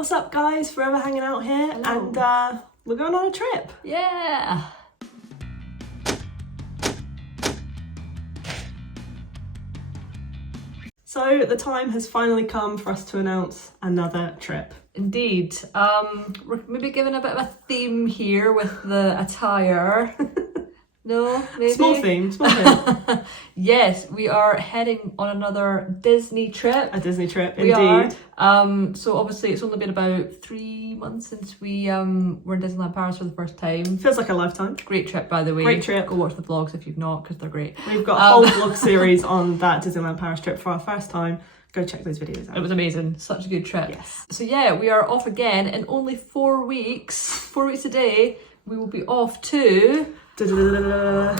What's up, guys? Forever hanging out here. Hello. And we're going on a trip. Yeah. So the time has finally come for us to announce another trip. Indeed. We're maybe giving a bit of a theme here with the attire. No, maybe? Small theme. Yes, we are heading on another Disney trip. A Disney trip, We indeed. are. So obviously it's only been about 3 months since we were in Disneyland Paris for the first time. Feels like a lifetime. Great trip, by the way. Great trip. Go watch the vlogs if you've not, because they're great. We've got a whole vlog series on that Disneyland Paris trip for our first time. Go check those videos out. It was amazing. Such a good trip. Yes. So yeah, we are off again in only 4 weeks. 4 weeks today, we will be off to California!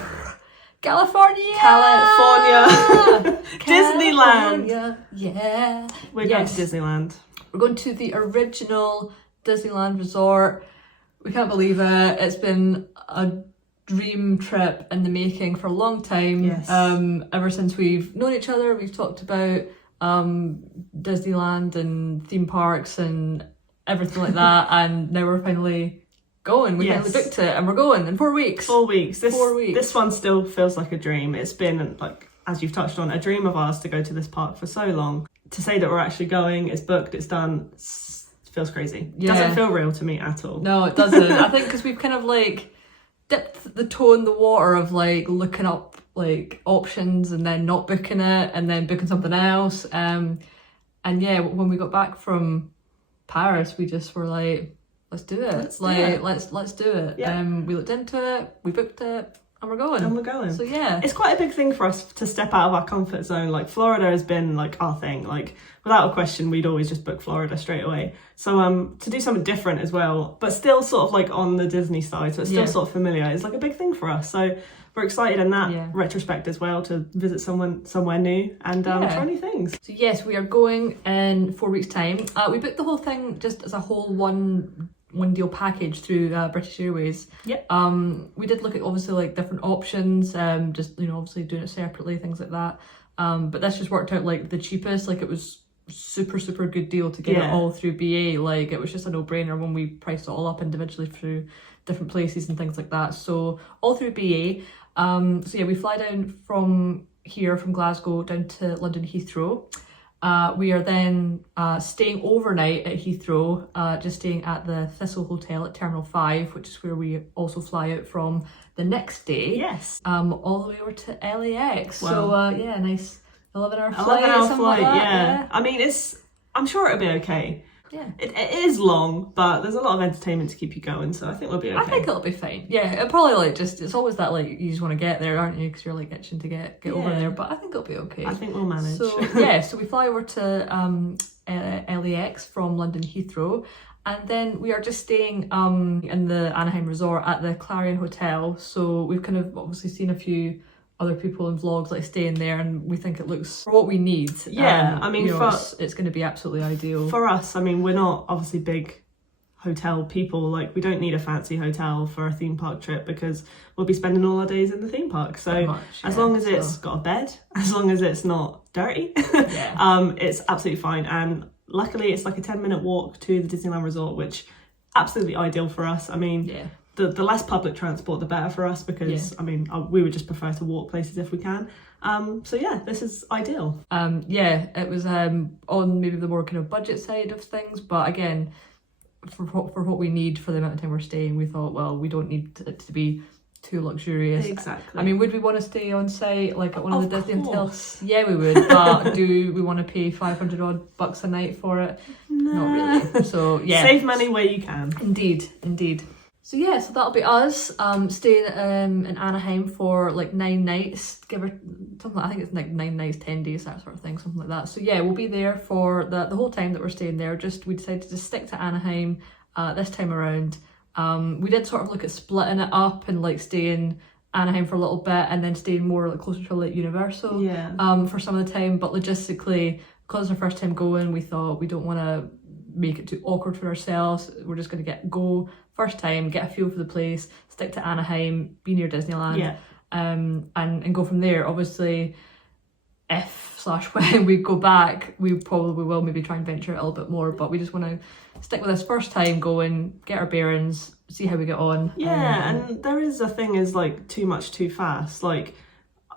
Disneyland. Yeah. We're going to Disneyland. We're going to the original Disneyland resort. We can't believe it. It's been a dream trip in the making for a long time. Yes. Ever since we've known each other, we've talked about Disneyland and theme parks and everything like that. And now we're finally going. We finally booked it and we're going in 4 weeks. 4 weeks. 4 weeks. This one still feels like a dream. It's been, like, as you've touched on, a dream of ours to go to this park for so long. To say that we're actually going, it's booked, it's done, feels crazy. Yeah. Doesn't feel real to me at all. No, it doesn't. I think because we've kind of like dipped the toe in the water of like looking up like options and then not booking it and then booking something else. And yeah, when we got back from Paris, we just were like, let's do it. Let's do it. Yeah. We looked into it, we booked it, and we're going. And we're going. So yeah. It's quite a big thing for us to step out of our comfort zone. Like, Florida has been like our thing. Like, without a question, we'd always just book Florida straight away. So to do something different as well, but still sort of like on the Disney side, so it's still sort of familiar, is like a big thing for us. So we're excited in that retrospect as well to visit somewhere new and try new things. So yes, we are going in 4 weeks' time. We booked the whole thing just as a whole one deal package through British Airways. Yep. We did look at obviously like different options, just obviously doing it separately, things like that. But this just worked out like the cheapest. Like, it was super good deal to get it all through BA. Like, it was just a no-brainer when we priced it all up individually through different places and things like that. So all through BA. So yeah, we fly down from Glasgow down to London Heathrow. We are then staying overnight at Heathrow, just staying at the Thistle Hotel at Terminal 5, which is where we also fly out from the next day. Yes. All the way over to LAX. Wow. So yeah, nice 11-hour flight. 11-hour flight, like yeah. I mean, I'm sure it'll be okay. Yeah. It is long, but there's a lot of entertainment to keep you going, so I think we'll be okay. I think it'll be fine. Yeah, it probably like it's always that like you just want to get there, aren't you? Because you're like itching to get over there. But I think it'll be okay. I think we'll manage. So yeah, so we fly over to LAX from London Heathrow, and then we are just staying in the Anaheim Resort at the Clarion Hotel. So we've kind of obviously seen a few other people in vlogs like staying there, and we think it looks for what we need. Yeah, I mean, it's going to be absolutely ideal for us. I mean, we're not obviously big hotel people. Like, we don't need a fancy hotel for a theme park trip because we'll be spending all our days in the theme park. So as long as it's got a bed, as long as it's not dirty, it's absolutely fine. And luckily, it's like a 10-minute walk to the Disneyland Resort, which absolutely ideal for us. I mean, the less public transport, the better for us, because I mean, we would just prefer to walk places if we can. So yeah, this is ideal. It was on maybe the more kind of budget side of things, but again, for what we need for the amount of time we're staying, we thought, well, we don't need it to be too luxurious. Exactly. I mean, would we want to stay on site like at one of the Disney hotels? Yeah, we would. But do we want to pay $500 odd bucks a night for it? No. Not really. So yeah, save money where you can. Indeed. So yeah, so that'll be us staying in Anaheim for like 9 nights, give or something. I think it's like 9 nights, 10 days, that sort of thing, something like that. So yeah, we'll be there for the whole time that we're staying there. We decided to stick to Anaheim this time around. We did sort of look at splitting it up and like staying Anaheim for a little bit and then staying more like closer to like Universal for some of the time. But logistically, because it's our first time going, we thought we don't want to make it too awkward for ourselves. We're just going to go first time, get a feel for the place, stick to Anaheim, be near Disneyland, and go from there. Obviously, if/when we go back, we probably will maybe try and venture it a little bit more, but we just want to stick with this first time going, get our bearings, see how we get on. And there is a thing is like too much too fast. Like,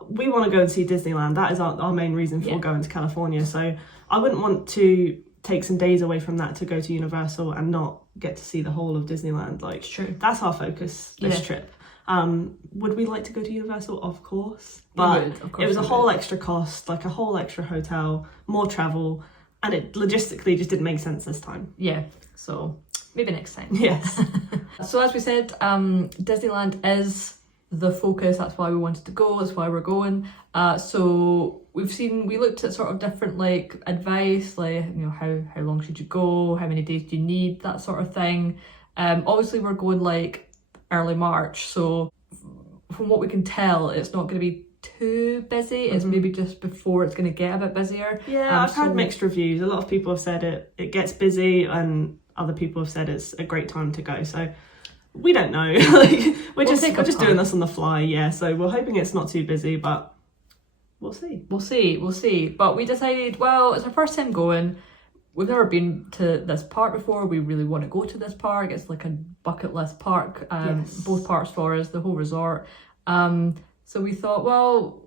we want to go and see Disneyland. That is our main reason for going to California. So I wouldn't want to take some days away from that to go to Universal and not get to see the whole of Disneyland. Like, true. That's our focus this trip. Would we like to go to Universal? Of course. But it was a whole extra cost, like a whole extra hotel, more travel, and it logistically just didn't make sense this time. Yeah, so maybe next time. Yes. So as we said, Disneyland is the focus. That's why we wanted to go. That's why we're going. So we looked at sort of different like advice, like, you know, how long should you go? How many days do you need? That sort of thing. Obviously we're going like early March. So from what we can tell, it's not going to be too busy. It's maybe just before it's going to get a bit busier. Yeah, I've had mixed reviews. A lot of people have said it gets busy, and other people have said it's a great time to go. So we don't know. Like, we're just doing this on the fly. Yeah, so we're hoping it's not too busy, but we'll see. We'll see. But we decided, well, it's our first time going. We've never been to this park before. We really want to go to this park. It's like a bucket list park. Both parks for us, the whole resort. So we thought, well,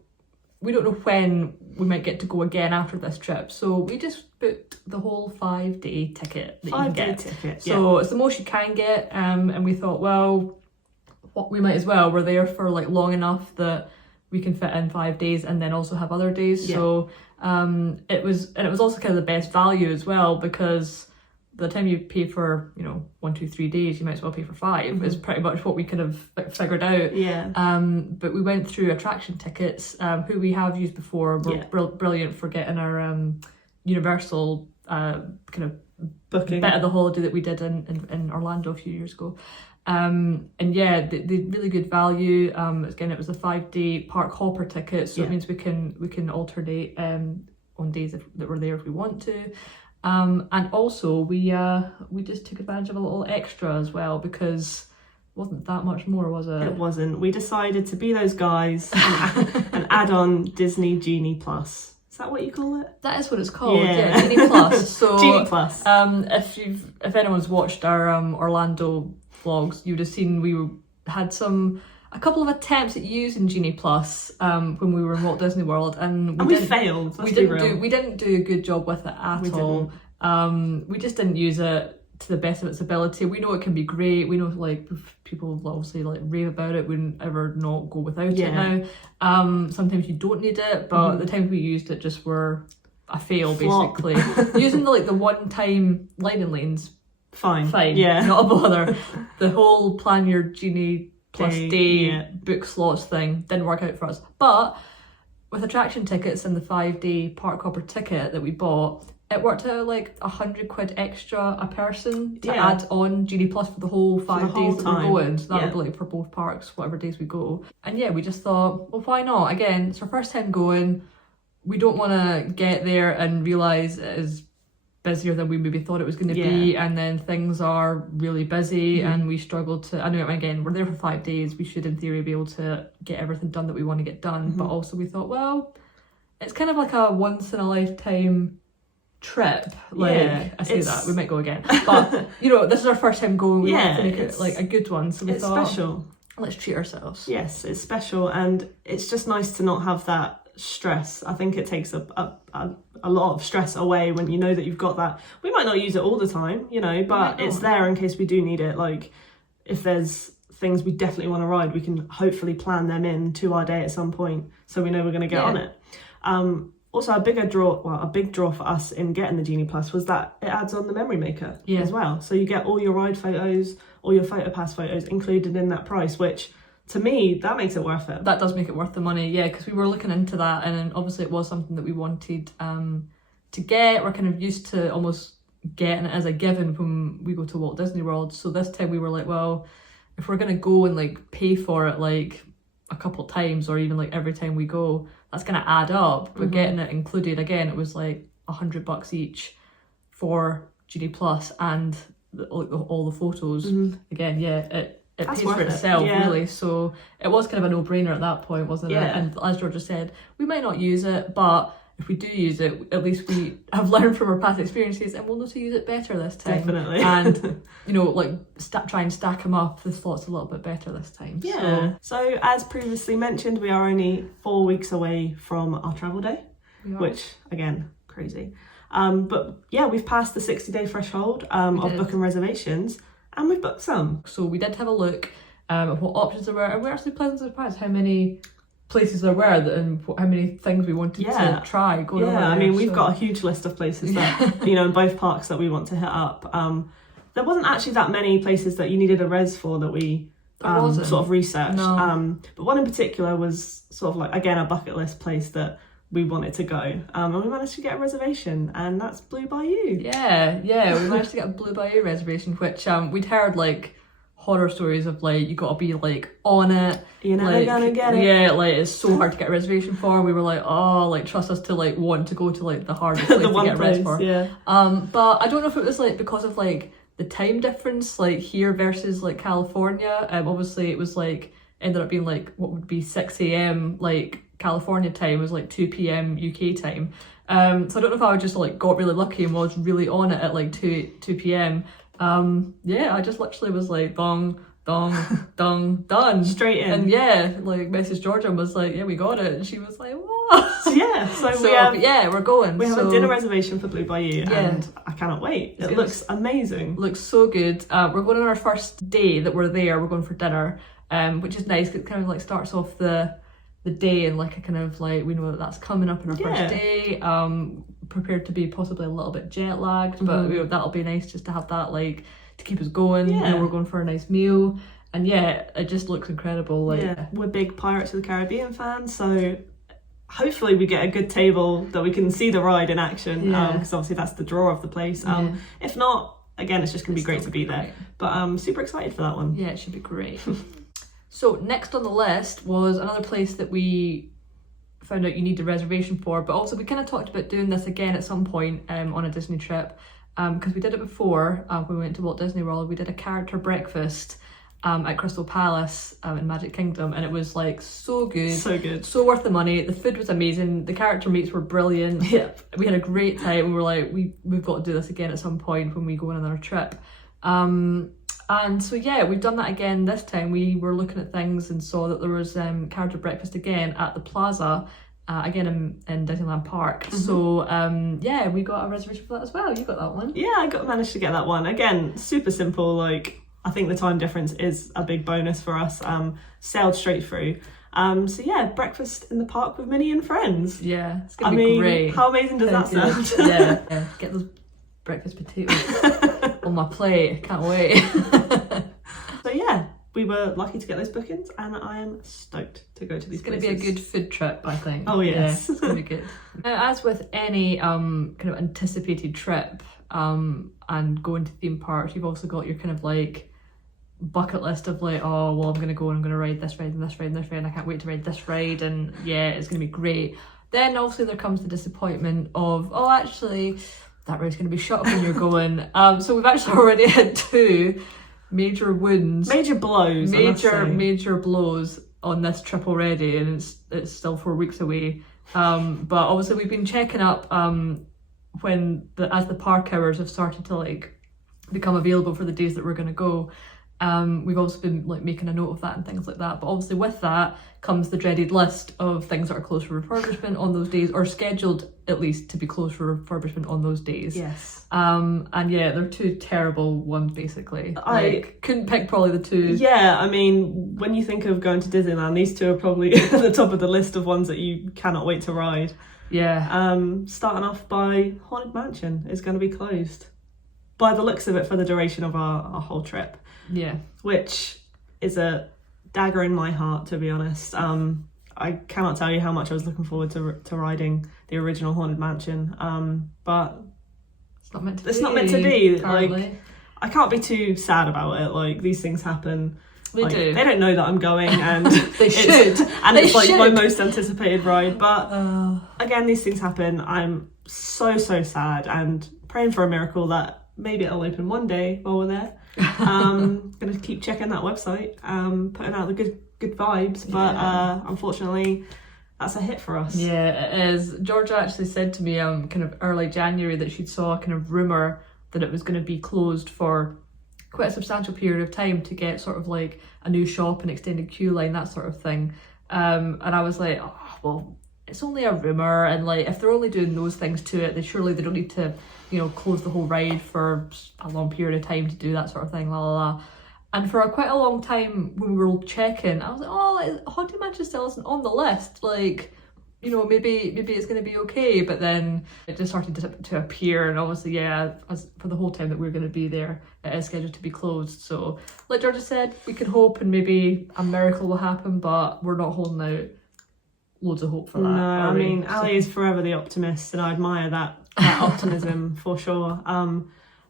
we don't know when we might get to go again after this trip. So we just booked the whole 5-day ticket that you can get. Ticket, so it's the most you can get. And we thought, well, what we might as well. We're there for like long enough that we can fit in 5 days and then also have other days. Yeah. So it was also kind of the best value as well, because by the time you pay for, you know, 1, 2, 3 days, you might as well pay for 5. Is pretty much what we kind of like figured out. Yeah. But we went through attraction tickets, who we have used before. Were brilliant for getting our Universal kind of booking bit of the holiday that we did in Orlando a few years ago. And yeah, the really good value. Again, it was a 5-day park hopper ticket, so it means we can alternate on days that we're there if we want to. And also we just took advantage of a little extra as well, because it wasn't that much more, was it? It wasn't. We decided to be those guys and add on Disney Genie Plus. Is that what you call it? That is what it's called. Yeah, Genie Plus. So Genie Plus. If anyone's watched our Orlando vlogs, you would have seen we had a couple of attempts at using Genie Plus when we were in Walt Disney World, and we failed. We didn't do a good job with it at all. We just didn't use it to the best of its ability. We know it can be great. We know like people obviously like rave about it. Wouldn't ever not go without it now. Sometimes you don't need it, but the times we used it just were a fail. Flop. Basically. Using the one-time line lanes. Fine. Yeah. Not a bother. The whole plan your Genie Plus day book slots thing didn't work out for us. But with attraction tickets and the 5-day park hopper ticket that we bought, it worked out like £100 extra a person to add on Genie Plus for the whole 5 days that we're going. So that would be like for both parks, whatever days we go. And yeah, we just thought, well, why not? Again, it's our first time going. We don't want to get there and realise it is busier than we maybe thought it was going to be, and then things are really busy and we struggle to, I know, again, we're there for 5 days, we should in theory be able to get everything done that we want to get done, but also we thought, well, it's kind of like a once in a lifetime trip. I say that, we might go again, but you know, this is our first time going, we want to make it like a good one, so we thought, special, let's treat ourselves. Yes, it's special, and it's just nice to not have that stress. I think it takes a lot of stress away when you know that you've got that. We might not use it all the time, you know, but it's there in case we do need it. Like, if there's things we definitely want to ride, we can hopefully plan them in to our day at some point, so we know we're going to get on it. Also, a big draw for us in getting the Genie Plus was that it adds on the Memory Maker as well. So you get all your ride photos, all your PhotoPass photos included in that price, which to me, that makes it worth it. That does make it worth the money, yeah, because we were looking into that, and obviously it was something that we wanted to get. We're kind of used to almost getting it as a given when we go to Walt Disney World. So this time we were like, well, if we're going to go and like pay for it like a couple times or even like every time we go, that's going to add up. But getting it included, again, it was like $100 each for Genie Plus and all the photos. Again, it That's pays for worth it. itself, Yeah. really. So it was kind of a no-brainer at that point, wasn't it? Yeah. And as Georgia said, we might not use it, but if we do use it, at least we have learned from our past experiences and we'll know to use it better this time. Definitely. And, you know, like try and stack them up, the slots a little bit better this time. Yeah. So as previously mentioned, we are only 4 weeks away from our travel day, which again, crazy. But yeah, we've passed the 60-day threshold of booking reservations, and we've booked some. So we did have a look at what options there were, and we're actually pleasantly surprised how many places there were and how many things we wanted to try. I mean, we've got a huge list of places that, you know, in both parks that we want to hit up. There wasn't actually that many places that you needed a res for that we sort of researched. No. But one in particular was sort of like, again, a bucket list place that we wanted to go, and we managed to get a reservation, and that's Blue Bayou. Yeah, we managed to get a Blue Bayou reservation, which we'd heard like horror stories of like you got to be like on it, you're never gonna get it. Yeah, like it's so hard to get a reservation for. We were like, oh, like trust us to like want to go to like the hardest place the to one get a res for. Yeah. But I don't know if it was like because of like the time difference, like here versus like California. Obviously it was like ended up being like what would be 6 a.m. like California time was like 2 p.m. UK time. So I don't know if I just like got really lucky and was really on it at like 2 p.m. I just literally was like dong, done. Straight in. And like message Georgia and was like, yeah, we got it. And she was like, what? So we're going. We have a dinner reservation for Blue Bayou, and I cannot wait. It looks amazing. Looks so good. We're going on our first day that we're there. We're going for dinner, which is nice. 'Cause it kind of like starts off the day and like a kind of like we know that that's coming up in our first day. Prepared to be possibly a little bit jet lagged, but that'll be nice just to have that like to keep us going. Yeah. And we're going for a nice meal, and it just looks incredible. Like we're big Pirates of the Caribbean fans, so hopefully we get a good table that we can see the ride in action, because obviously that's the draw of the place. If not, again, it's just gonna be great to be there. But I'm super excited for that one. Yeah, it should be great. So next on the list was another place that we found out you need a reservation for, but also we kind of talked about doing this again at some point on a Disney trip, because we did it before when we went to Walt Disney World. We did a character breakfast at Crystal Palace in Magic Kingdom, and it was like so good, so worth the money. The food was amazing, the character meets were brilliant. We had a great time. We were like, we've got to do this again at some point when we go on another trip. And so we've done that again this time. We were looking at things and saw that there was character breakfast again at the Plaza, again in Disneyland Park. So we got a reservation for that as well. You got that one? Yeah, I managed to get that one. Again, super simple. Like, I think the time difference is a big bonus for us. Sailed straight through. Breakfast in the park with Minnie and friends. Yeah, it's gonna be great. How amazing does that sound? Yeah, get those breakfast potatoes on my plate. Can't wait. So we were lucky to get those bookings, and I am stoked to go to these places. It's going to be a good food trip, I think. Oh yes, it's going to be good. Now, as with any kind of anticipated trip and going to theme parks, you've also got your kind of like bucket list of like, oh well, I'm going to go and I'm going to ride this ride and this ride and this ride, and I can't wait to ride this ride, and it's going to be great. Then obviously there comes the disappointment of, oh actually that ride's going to be shut when you're going. So we've actually already had 2 major wounds, major blows blows on this trip already, and it's still 4 weeks away. But obviously we've been checking up as the park hours have started to like become available for the days that we're going to go. We've also been like making a note of that and things like that. But obviously with that comes the dreaded list of things that are closed for refurbishment on those days, or scheduled at least to be closed for refurbishment on those days. Yes. And they're 2 terrible ones basically. I couldn't pick probably the 2. Yeah, I mean, when you think of going to Disneyland, these 2 are probably at the top of the list of ones that you cannot wait to ride. Yeah. Starting off by Haunted Mansion is going to be closed, by the looks of it, for the duration of our whole trip. Yeah. Which is a dagger in my heart, to be honest. I cannot tell you how much I was looking forward to riding the original Haunted Mansion. But it's not meant to be. It's not meant to be. Apparently. Like, I can't be too sad about it. Like, these things happen. They do. They don't know that I'm going, and they should. And it's like my most anticipated ride. But again, these things happen. I'm so sad and praying for a miracle that maybe it'll open one day while we're there. Gonna keep checking that website, putting out the good vibes, but unfortunately that's a hit for us. Yeah, it is. Georgia actually said to me kind of early January that she'd saw a kind of rumour that it was going to be closed for quite a substantial period of time to get sort of like a new shop and extended queue line, that sort of thing. And I was like, oh, well, it's only a rumour, and like if they're only doing those things to it, then surely they don't need to, you know, close the whole ride for a long period of time to do that sort of thing, la la la. And for quite a long time when we were checking, I was like, oh, Haunted Mansion still isn't on the list, like, you know, maybe it's going to be okay. But then it just started to appear, and obviously, as for the whole time that we're going to be there, it is scheduled to be closed. So like Georgia said, we can hope and maybe a miracle will happen, but we're not holding out loads of hope for that. No, I mean, Ali is forever the optimist, and I admire that optimism for sure.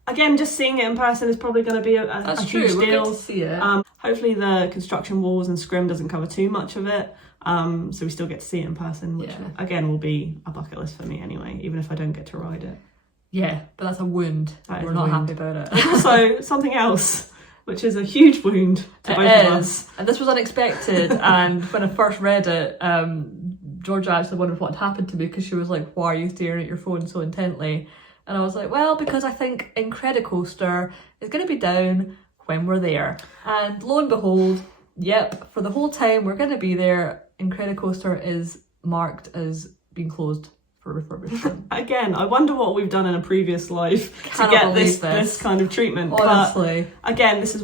Again, just seeing it in person is probably going to be a huge deal. We'll get to see it. Hopefully the construction walls and scrim doesn't cover too much of it, so we still get to see it in person, which again will be a bucket list for me anyway, even if I don't get to ride it. Yeah, but that's a wound. We're not happy about it. Also, something else, which is a huge wound to both of us. And this was unexpected, and when I first read it, Georgia actually wondered what had happened to me, because she was like, why are you staring at your phone so intently? And I was like, well, because I think Incredicoaster is going to be down when we're there. And lo and behold, yep, for the whole time we're going to be there, Incredicoaster is marked as being closed for refurbishment. Again, I wonder what we've done in a previous life to get this kind of treatment. Honestly. But again, this was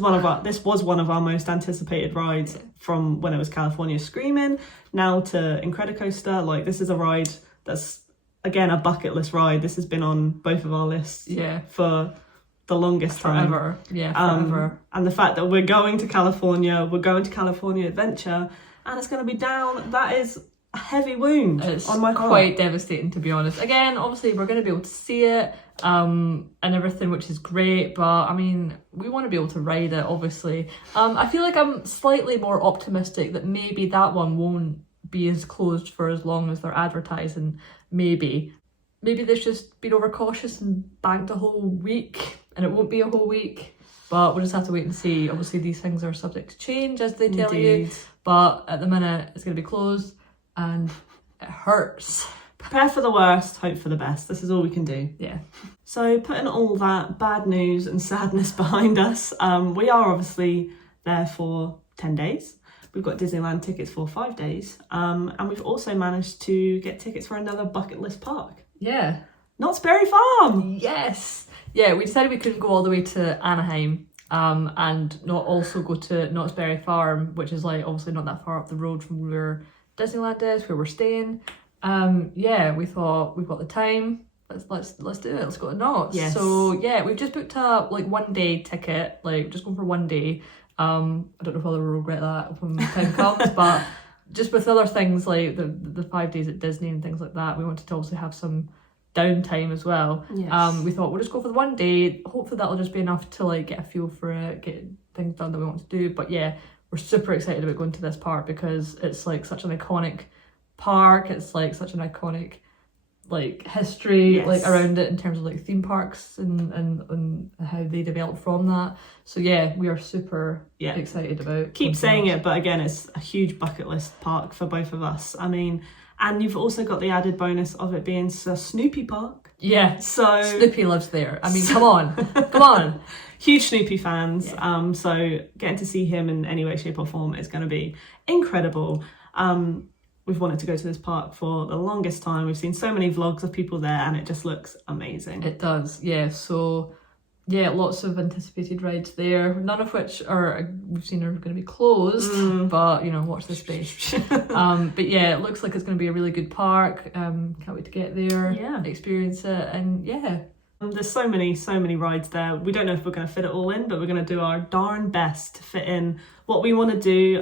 one of our most anticipated rides from when it was California Screaming now to Incredicoaster. Like, this is a ride that's, again, a bucket list ride. This has been on both of our lists for the longest time. Forever. Forever. And the fact that we're going to California Adventure, and it's going to be down, that is a heavy wound on my heart. Quite devastating, to be honest. Again, obviously we're going to be able to see it and everything, which is great, but I mean, we want to be able to ride it, obviously. I feel like I'm slightly more optimistic that maybe that one won't be as closed for as long as they're advertising. Maybe they've just been overcautious and banked a whole week, and it won't be a whole week, but we'll just have to wait and see. Obviously these things are subject to change, as they tell you, but at the minute it's going to be closed and it hurts. Prepare for the worst, hope for the best. This is all we can do. Yeah. So putting all that bad news and sadness behind us, we are obviously there for 10 days. We've got Disneyland tickets for 5 days, and we've also managed to get tickets for another bucket list park. Yeah. Knott's Berry Farm! Yes! Yeah, we decided we couldn't go all the way to Anaheim and not also go to Knott's Berry Farm, which is like obviously not that far up the road from where Disneyland is, where we're staying. We thought we've got the time. Let's do it. Let's go to Knott's. Yes. So yeah, we've just booked a like 1 day ticket, like just going for 1 day. I don't know whether we'll regret that when the time comes, but just with other things like the 5 days at Disney and things like that, we wanted to also have some downtime as well. Yes. We thought we'll just go for the 1 day. Hopefully that'll just be enough to like get a feel for it, get things done that we want to do. But yeah, we're super excited about going to this park because it's like such an iconic park. It's like such an iconic like history like around it in terms of like theme parks and how they developed from that. So yeah, we are super excited about. Keep saying it, but again, it's a huge bucket list park for both of us. I mean, and you've also got the added bonus of it being a Snoopy park. Yeah, so Snoopy lives there. I mean, come on. Huge Snoopy fans. So getting to see him in any way, shape or form is going to be incredible. We've wanted to go to this park for the longest time. We've seen so many vlogs of people there and it just looks amazing. It does, yeah. So yeah, lots of anticipated rides there, none of which we've seen are going to be closed, but you know, watch this space. But yeah, it looks like it's going to be a really good park. Can't wait to get there, experience it, and yeah. There's so many rides there. We don't know if we're going to fit it all in, but we're going to do our darn best to fit in what we want to do.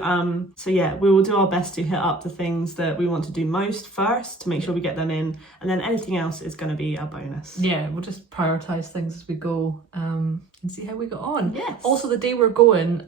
So yeah, we will do our best to hit up the things that we want to do most first to make sure we get them in, and then anything else is going to be a bonus. Yeah, we'll just prioritise things as we go and see how we get on. Yes. Also, the day we're going,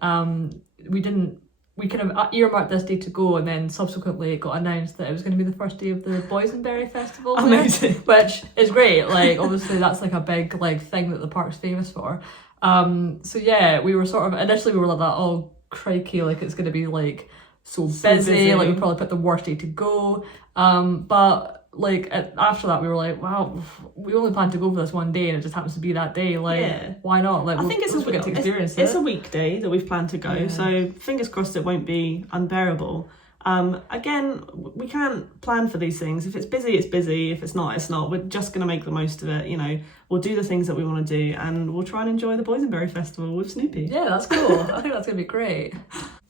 we didn't we kind of earmarked this day to go, and then subsequently it got announced that it was going to be the first day of the Boysenberry Festival. Amazing. Which is great. Like, obviously that's like a big like thing that the park's famous for. So yeah, we were sort of, initially we were like that, oh crikey, like it's going to be like so busy, like we probably picked the worst day to go. But like after that we were like, wow, we only planned to go for this one day and it just happens to be that day, like why not? Like, I think it's a weekday that we've planned to go, so fingers crossed it won't be unbearable. Again, we can't plan for these things. If it's busy, it's busy. If it's not, it's not. We're just going to make the most of it, you know. We'll do the things that we want to do, and we'll try and enjoy the Boysenberry Festival with Snoopy. Yeah, that's cool. I think that's going to be great.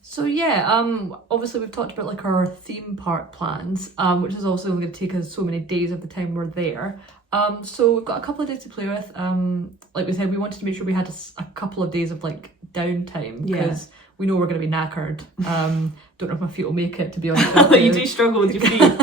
So yeah, obviously we've talked about like our theme park plans, which is also going to take us so many days of the time we're there. So we've got a couple of days to play with. Like we said, we wanted to make sure we had a couple of days of like downtime, because we know we're going to be knackered. Don't know if my feet will make it, to be honest. You do struggle with your feet.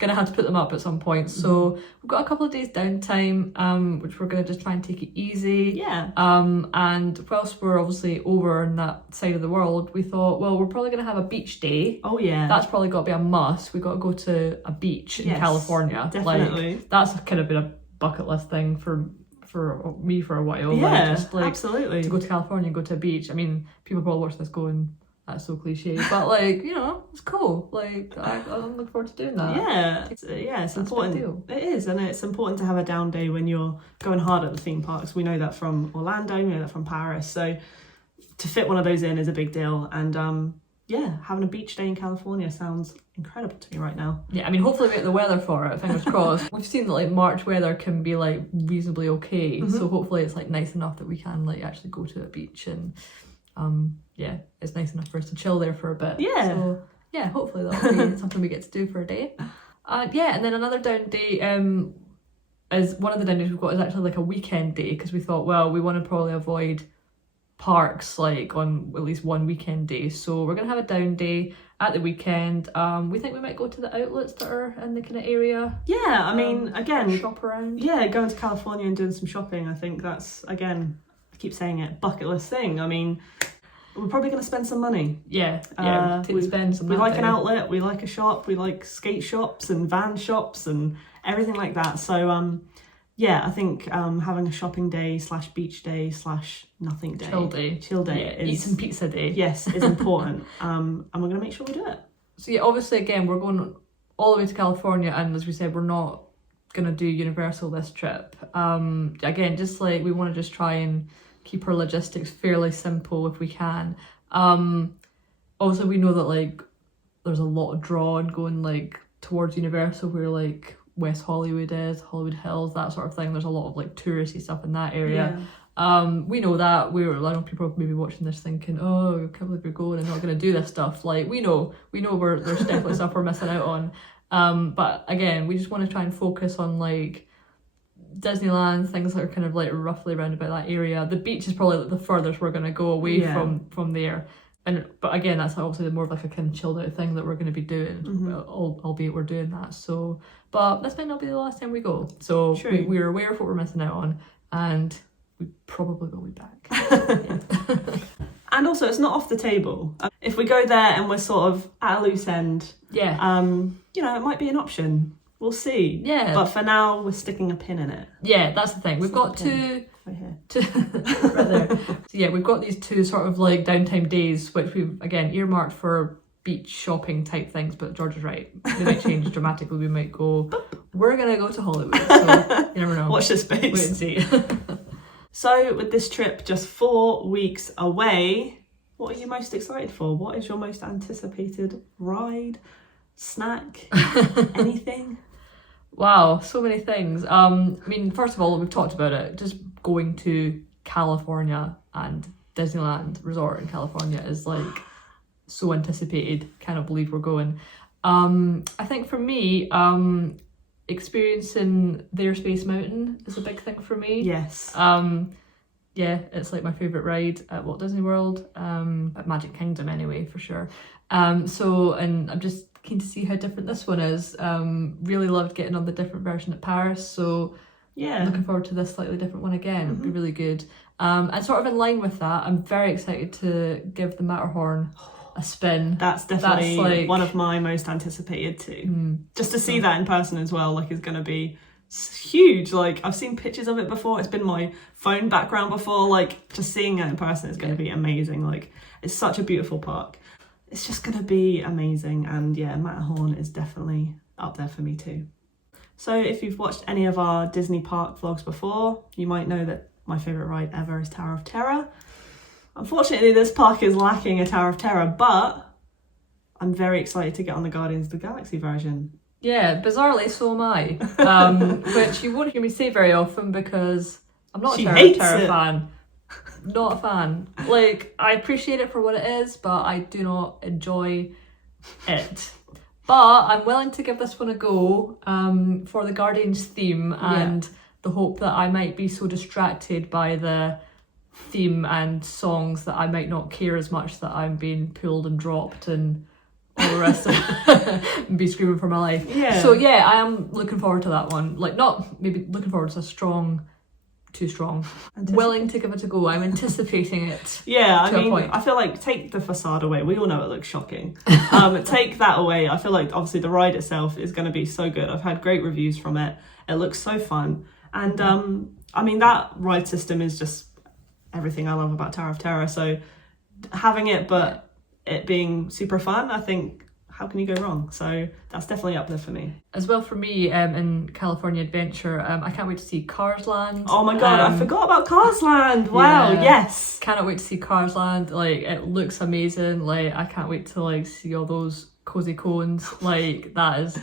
Gonna have to put them up at some point. So we've got a couple of days downtime, which we're going to just try and take it easy. Yeah. And whilst we're obviously over in that side of the world, we thought, well, we're probably going to have a beach day. Oh yeah. That's probably got to be a must. We got to go to a beach in California. Definitely. Like, that's kind of been a bucket list thing for me for a while. Yeah, like, just, like, absolutely. To go to California and go to a beach. I mean, people probably watch this going, that's so cliche, but like, you know, it's cool. Like, I'm looking forward to doing that. Yeah, it's important. It is, and it's important to have a down day when you're going hard at the theme parks. We know that from Orlando, we know that from Paris. So to fit one of those in is a big deal. And having a beach day in California sounds incredible to me right now. Yeah, I mean, hopefully we get the weather for it, fingers crossed. We've seen that like March weather can be like reasonably okay, so hopefully it's like nice enough that we can like actually go to a beach, and it's nice enough for us to chill there for a bit. Yeah. So yeah, hopefully that'll be something we get to do for a day. And then another down day is one of the down days we've got is actually like a weekend day, because we thought, well, we want to probably avoid parks like on at least one weekend day, so we're gonna have a down day at the weekend. We think we might go to the outlets that are in the kind of area. Yeah, I mean, again, shop around. Yeah, going to California and doing some shopping. I think that's, again, I keep saying it, bucket list thing. I mean, we're probably going to spend some money. Yeah, we spend some. We like an outlet, we like a shop, we like skate shops and van shops and everything like that. So I think having a shopping day / beach day / nothing day, chill day, eat some pizza day. Yes, is important. And we're going to make sure we do it. So yeah, obviously again we're going all the way to California, and as we said, we're not going to do Universal this trip. Again, just like we want to just try and keep our logistics fairly simple if we can. Also, we know that like there's a lot of draw and going like towards Universal, where like West Hollywood is, Hollywood Hills, that sort of thing. There's a lot of like touristy stuff in that area. We know that. I know people are maybe watching this thinking, oh, I can't believe you're going and not going to do this stuff. Like, we know there's definitely stuff we're missing out on. But again, we just want to try and focus on like Disneyland, things that are kind of like roughly around about that area. The beach is probably like the furthest we're going to go away from there. But again, that's obviously more of like a kind of chilled out thing that we're going to be doing, albeit we're doing that. So, but this might not be the last time we go. So we're aware of what we're missing out on, and we probably will be back. And also, it's not off the table. If we go there and we're sort of at a loose end, it might be an option. We'll see. Yeah. But for now, we're sticking a pin in it. Yeah, that's the thing. We've got two. Right there. So yeah, we've got these two sort of like downtime days, which we've again earmarked for beach shopping type things. But George is right; they might change dramatically. We might go. We're gonna go to Hollywood. So you never know. Watch this space. Wait and see. So with this trip just 4 weeks away, what are you most excited for? What is your most anticipated ride, snack, anything? Wow, so many things. I mean, first of all, we've talked about it. Just going to California and Disneyland Resort in California is like so anticipated. Cannot believe we're going. I think for me, experiencing their Space Mountain is a big thing for me. Yes. It's like my favourite ride at Walt Disney World, at Magic Kingdom anyway, for sure. And I'm just keen to see how different this one is. Really loved getting on the different version at Paris, so I'm looking forward to this slightly different one again. It'll be really good. And sort of in line with that, I'm very excited to give the Matterhorn a spin. That's definitely one of my most anticipated too. Just to see that in person as well, like, is going to be huge. Like, I've seen pictures of it before. It's been my phone background before. Like, just seeing it in person is going to be amazing. Like, it's such a beautiful park. It's just going to be amazing. And yeah, Matterhorn is definitely up there for me too. So if you've watched any of our Disney park vlogs before, you might know that my favourite ride ever is Tower of Terror. Unfortunately, this park is lacking a Tower of Terror, but I'm very excited to get on the Guardians of the Galaxy version. Yeah, bizarrely, so am I. Which you won't hear me say very often because I'm not a Tower of Terror fan. Not a fan. Like, I appreciate it for what it is, but I do not enjoy it. But I'm willing to give this one a go for the Guardians theme and the hope that I might be so distracted by the theme and songs that I might not care as much that I'm being pulled and dropped and all the rest of it and be screaming for my life. Yeah. So yeah, I am looking forward to that one. Like, not maybe looking forward to too strong. Willing to give it a go. I'm anticipating it. Yeah, I mean, I feel like take the facade away. We all know it looks shocking. Take that away. I feel like obviously the ride itself is going to be so good. I've had great reviews from it. It looks so fun. And I mean, that ride system is just everything I love about Tower of Terror. So having it, but it being super fun, I think, how can you go wrong? So that's definitely up there for me. As well for me, in California Adventure, I can't wait to see Cars Land. Oh my god, I forgot about Cars Land. Wow, yes. Cannot wait to see Cars Land. Like, it looks amazing. Like, I can't wait to like see all those cozy cones. Like, that is,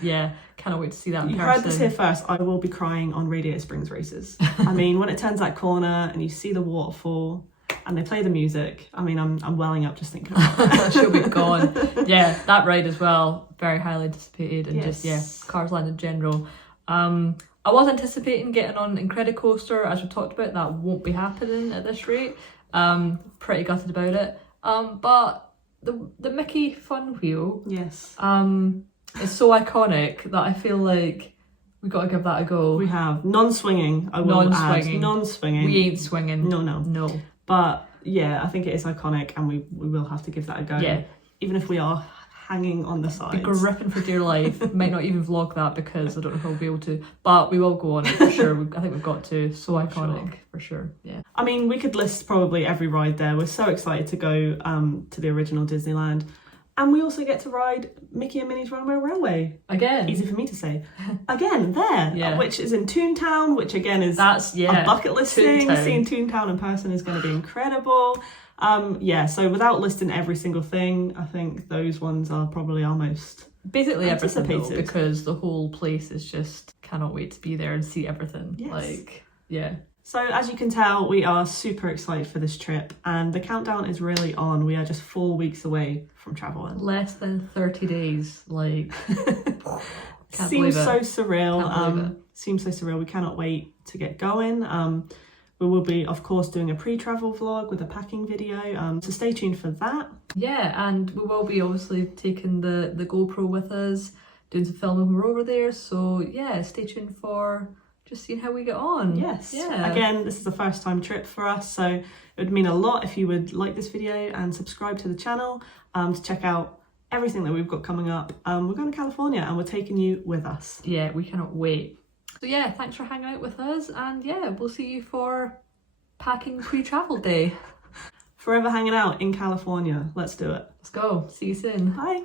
cannot wait to see that in person. You heard this here first. I will be crying on Radiator Springs races. I mean, when it turns that corner and you see the waterfall and they play the music, I mean, I'm welling up just thinking about it. She'll be gone. Yeah, that ride as well, very highly anticipated, and just Cars Land in general. I was anticipating getting on Incredicoaster, as we talked about. That won't be happening at this rate. Pretty gutted about it. But the Mickey Fun Wheel, is so iconic that I feel like we got to give that a go. We have non-swinging. I will add non-swinging. We ain't swinging. No. But yeah, I think it is iconic, and we will have to give that a go. Yeah. Even if we are hanging on the sides. Be gripping for dear life. Might not even vlog that because I don't know if I'll be able to. But we will go on it for sure. I think we've got to. So iconic for sure. Yeah. I mean, we could list probably every ride there. We're so excited to go to the original Disneyland. And we also get to ride Mickey and Minnie's Runaway Railway. Again. Easy for me to say. Again, there. Which is in Toontown, which again is a bucket list thing. Seeing Toontown in person is going to be incredible. So without listing every single thing, I think those ones are probably our most basically everything, because the whole place is just cannot wait to be there and see everything. Yes. So as you can tell, we are super excited for this trip, and the countdown is really on. We are just 4 weeks away from Travelland. Less than 30 days, like seems so surreal. Seems so surreal. We cannot wait to get going. We will be, of course, doing a pre-travel vlog with a packing video, so stay tuned for that. Yeah, and we will be obviously taking the GoPro with us, doing some filming when we're over there. So yeah, stay tuned for just seeing how we get on. Yes. Yeah. Again, this is a first time trip for us, so it would mean a lot if you would like this video and subscribe to the channel to check out everything that we've got coming up. We're going to California and we're taking you with us. Yeah, we cannot wait. So yeah, thanks for hanging out with us, and yeah, we'll see you for packing pre-travel day. Forever hanging out in California. Let's do it. Let's go. See you soon. Bye.